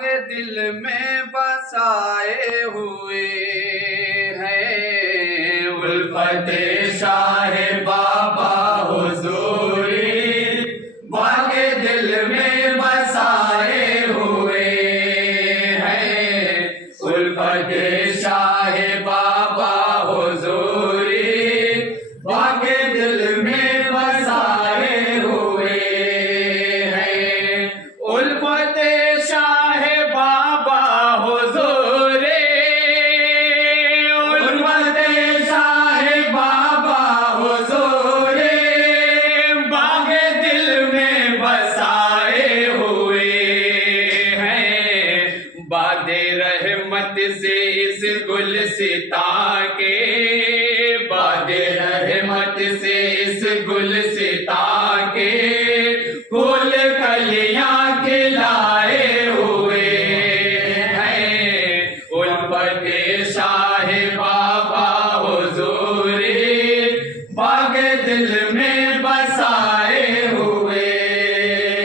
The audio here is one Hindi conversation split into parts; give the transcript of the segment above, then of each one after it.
दिल में बसाए हुए हैं। उल्फत शाह बाबा हुजूरी बागे दिल में बसाए हुए हैं। उल्फत शाह बाबा हुजूरी बागे दिल में बसाए हुए हैं। उल्फत शाह बाबा हुजूरी उल्फत शाह बाबा हुजूरी बागे दिल में बसाए हुए हैं। बादे रहमत से इस गुलसिता के बादे रहमत से इस गुलसिता के फूल कलियां खिलाए हुए हैं। उल्फत शाह बाबा हुजूरी बाग दिल में बसाए हुए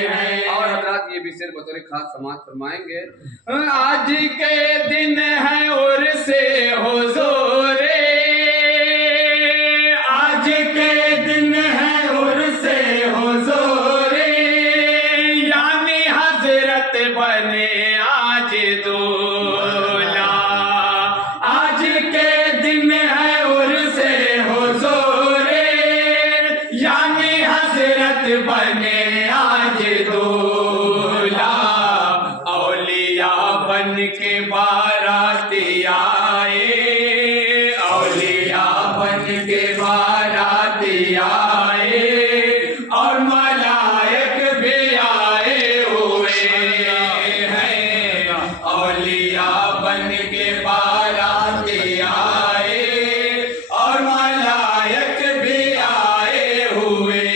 हैं। और हजरात ये भी सिर्फ बतौर खास समाज फरमाएंगे। आज के दिन है उर्से हुजूरी आज के दिन है उर्से हुजूरी यानी हजरत बने आज दूल्हा। आज के दिन है उर्से हुजूरी यानी हजरत बने आज दूल्हा। औलिया बन के बाराती आए औलिया बन के बाराती आए और मलाइक भी आए हुए हैं। औलिया बन के बाराती आए और मलाइक भी आए हुए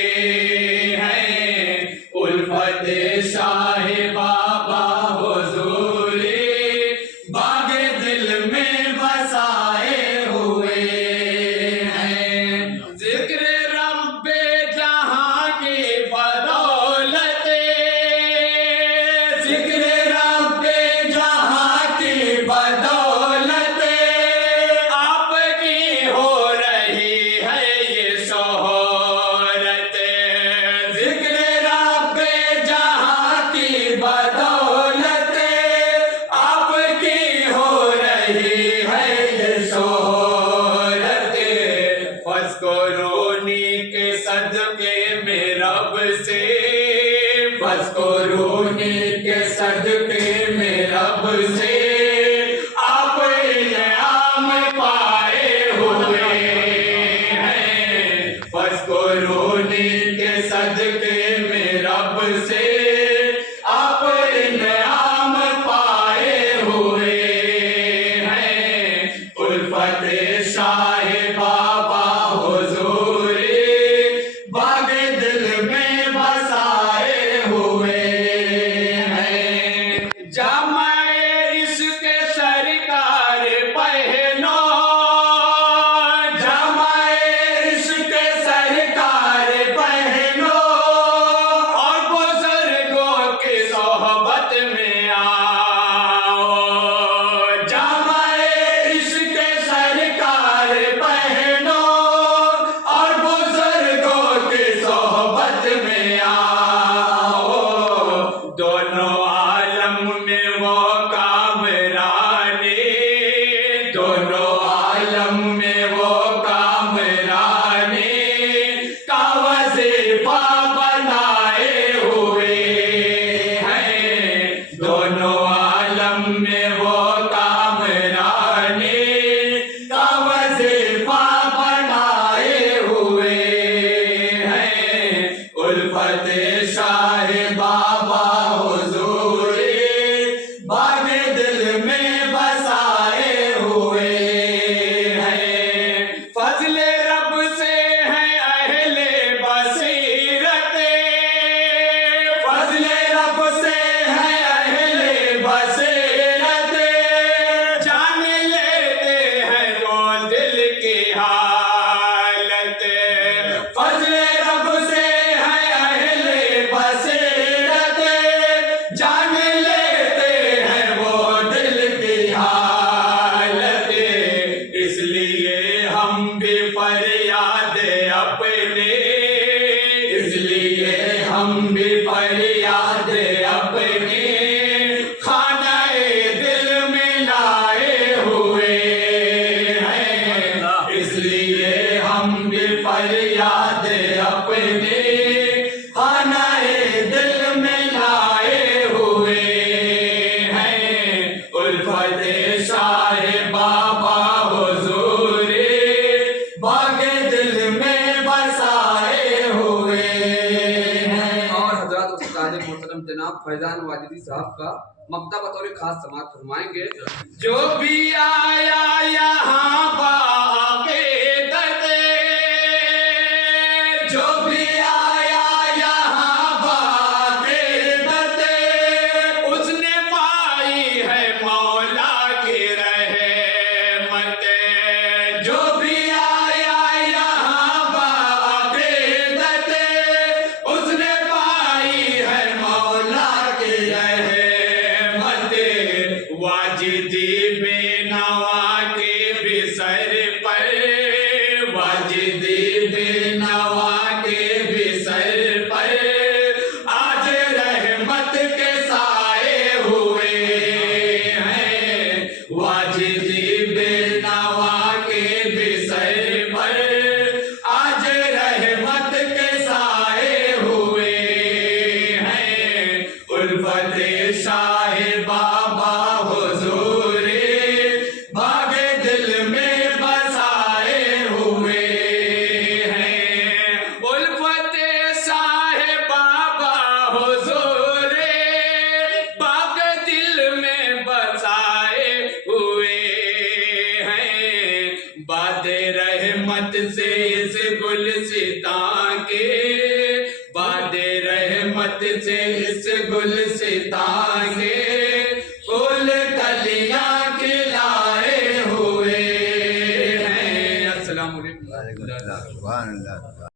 हैं। उल्फत शाह बाबा हुजूरी बागे दिल में बसाए हुए हैं। जिक्र रब्बे जहां की बदौलत जिक्र रब्बे जहां की बदौलत आपकी हो रही है ये शोहरत। जिक्र रब्बे जहां की बदौलत आपकी हो रही है ये शोहरत। फज़्कुरूनी के सदके में रब से फज़्कुरूनी के सदके में रब से आप इनाम पाए हुए हैं। फज़्कुरूनी के सदके में रब से आप इनाम पाए हुए हैं। उल्फत शाह बाबा हुजूरी बागे दिल में बसाए हुए हैं। जामाए इश्क सरकार पहनो जामाए इश्क सरकार पहनो और बुजुर्गों की सोहबत में आओ। जामाए इश्क सरकार पहनो और बुजुर्गों की सोहबत में आओ। दोनों आलम में वो कामरानी दोनों आलम में वो कामरानी का वजीफा बनाए हुए हैं। दोनों आलम में वो कामरानी का वजीफा बनाए हुए हैं। उल्फत शाह बाबा हुजूरी बागे दिल में बसाए हुए हैं। फजले रब से है अहले बसीरत फजले रब से है अहले बसीरत जान लेते हैं वो दिल की हालत। फजले रब से है अहले बसीरत जान लेते हैं अपने, इसलिए हम भी फरियाद अपने खानाए दिल में लाए हुए हैं। इसलिए हम भी फरियाद अपने खानाए दिल में लाए हुए हैं। उल्फत शाह बाबा हुजूरे बागे दिल में बसाए हुए हैं। और हजरत उस्ताद मोहतरम जनाब फैजान वाजिदी साहब का मक्ता बतौर खास समाअत फरमाएंगे। जो भी आया यहाँ बाक़ीदत, जो भी आया यहाँ बाक़ीदत, उसने पाई है मौला की रहमत। जो भी आया यहाँ बाक़ीदत, उसने पाई है मौला की रहमत। वाजिदी बेनवा के भी सर पर, वाजिदी बेनवा के भी सर पर आज रहमत के साए हुए हैं। वाजिदी बेनवा के भी सर पर आज रहमत के साए हुए हैं। उल्फत शाह बाबा हुजूरे बागे दिल में बसाए हुए हैं। उल्फत शाह बाबा हुजूरे बागे दिल में बसाए हुए हैं। बादे रहमत से इस गुलसितां के, बादे रहमत से इस गुलसितां के फूल कलियां खिलाए हुए हैं। अस्सलाम वालेकुम। सुभान अल्लाह।